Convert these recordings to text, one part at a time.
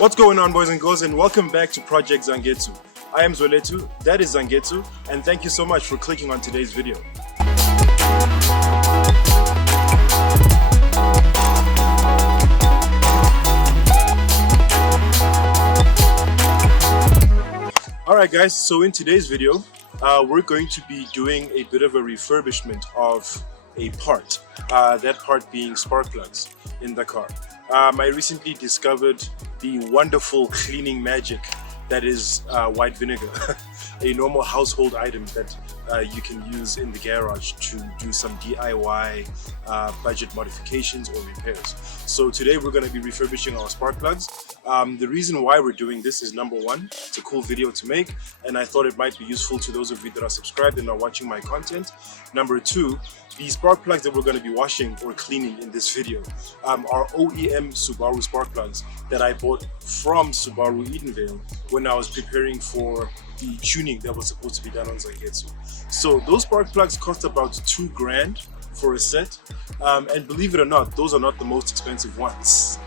What's going on, boys and girls, and welcome back to Project Zangetsu. I am Zoletu, that is Zangetsu, and thank you so much for clicking on today's video. Alright guys, so in today's video, we're going to be doing a bit of a refurbishment of a part, that part being spark plugs in the car. I recently discovered the wonderful cleaning magic that is white vinegar, a normal household item that you can use in the garage to do some DIY budget modifications or repairs. So today we're going to be refurbishing our spark plugs. The reason why we're doing this is, number one, it's a cool video to make, and I thought it might be useful to those of you that are subscribed and are watching my content. Number two, the spark plugs that we're going to be washing or cleaning in this video are OEM Subaru spark plugs that I bought from Subaru Edenvale when I was preparing for the tuning that was supposed to be done on Zangetsu. So those spark plugs cost about $2,000 for a set, and believe it or not, those are not the most expensive ones.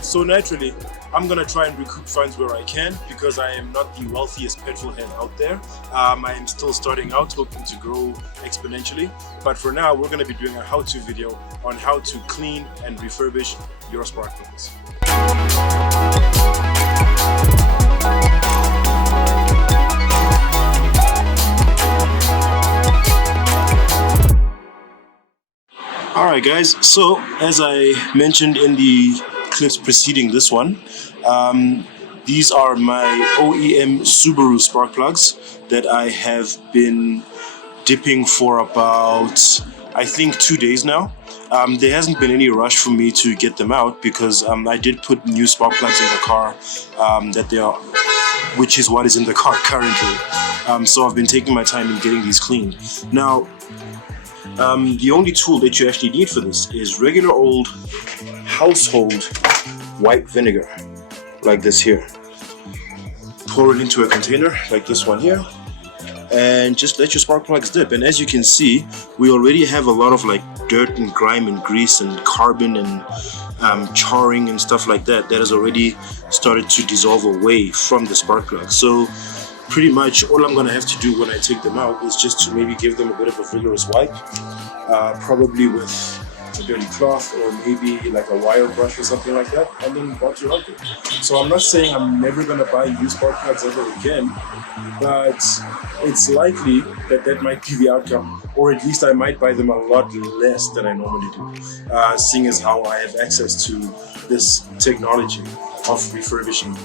So naturally, I'm gonna try and recoup funds where I can, because I am not the wealthiest petrol head out there. I am still starting out, hoping to grow exponentially. But for now, we're gonna be doing a how-to video on how to clean and refurbish your spark plugs. Alright guys, so as I mentioned in the clips preceding this one, these are my OEM Subaru spark plugs that I have been dipping for about, I think, 2 days now. There hasn't been any rush for me to get them out because I did put new spark plugs in the car, which is what is in the car currently. So I've been taking my time in getting these cleaned. Now, the only tool that you actually need for this is regular old household white vinegar, like this here. Pour it into a container like this one here, and just let your spark plugs dip. And as you can see, we already have a lot of like dirt and grime and grease and carbon and charring and stuff like that has already started to dissolve away from the spark plug. So pretty much all I'm going to have to do when I take them out is just to maybe give them a bit of a vigorous wipe, probably with a dirty cloth or maybe like a wire brush or something like that, and then watch your outfit. So I'm not saying I'm never going to buy used spark plugs ever again, but it's likely that that might be the outcome, or at least I might buy them a lot less than I normally do, seeing as how I have access to this technology of refurbishing.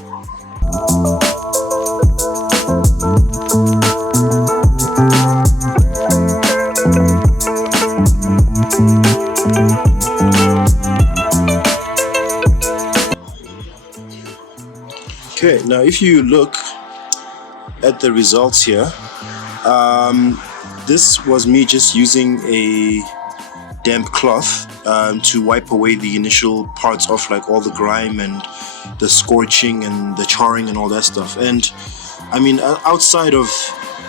Okay, now if you look at the results here, this was me just using a damp cloth to wipe away the initial parts of like all the grime and the scorching and the charring and all that stuff. And I mean, outside of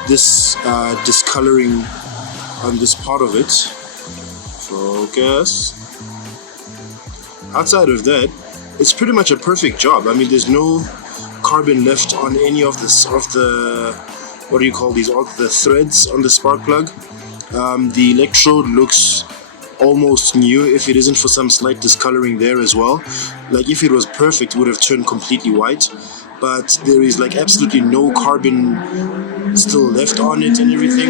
this discoloring on this part of it, focus, outside of that, it's pretty much a perfect job. I mean, there's no carbon left on any of the what do you call these, all the threads on the spark plug. The electrode looks almost new if it isn't for some slight discoloring there as well. Like if it was perfect, it would have turned completely white, but there is like absolutely no carbon still left on it and everything.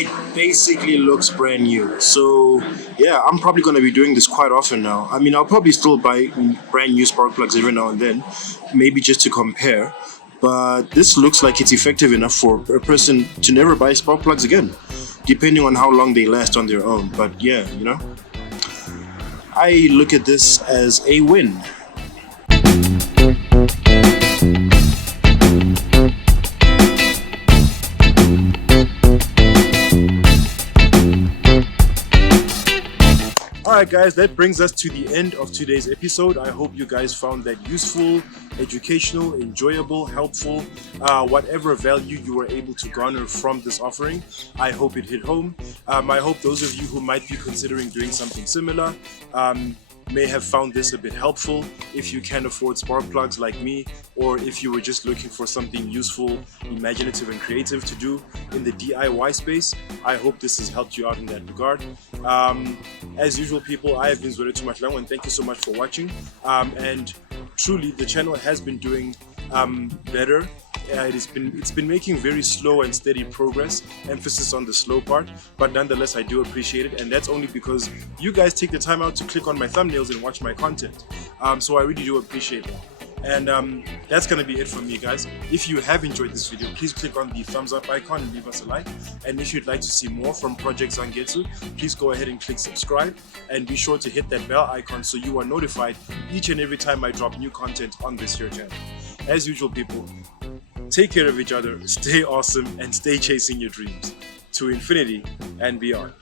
It basically looks brand new. So yeah, I'm probably going to be doing this quite often now. I mean, I'll probably still buy brand new spark plugs every now and then, maybe just to compare, but this looks like it's effective enough for a person to never buy spark plugs again, depending on how long they last on their own. But yeah, you know, I look at this as a win. Alright guys, that brings us to the end of today's episode. I hope you guys found that useful, educational, enjoyable, helpful, whatever value you were able to garner from this offering. I hope it hit home. I hope those of you who might be considering doing something similar may have found this a bit helpful if you can afford spark plugs like me, or if you were just looking for something useful, imaginative and creative to do in the DIY space. I hope this has helped you out in that regard. As usual, people, I have been Zwere Tumatlango, and thank you so much for watching. And truly, the channel has been doing better. It's been making very slow and steady progress, emphasis on the slow part, but nonetheless I do appreciate it, and that's only because you guys take the time out to click on my thumbnails and watch my content. So I really do appreciate that. And that's gonna be it from me, guys. If you have enjoyed this video, please click on the thumbs up icon and leave us a like. And if you'd like to see more from Project Zangetsu, please go ahead and click subscribe, and be sure to hit that bell icon so you are notified each and every time I drop new content on this here channel. As usual, people, take care of each other, stay awesome, and stay chasing your dreams to infinity and beyond.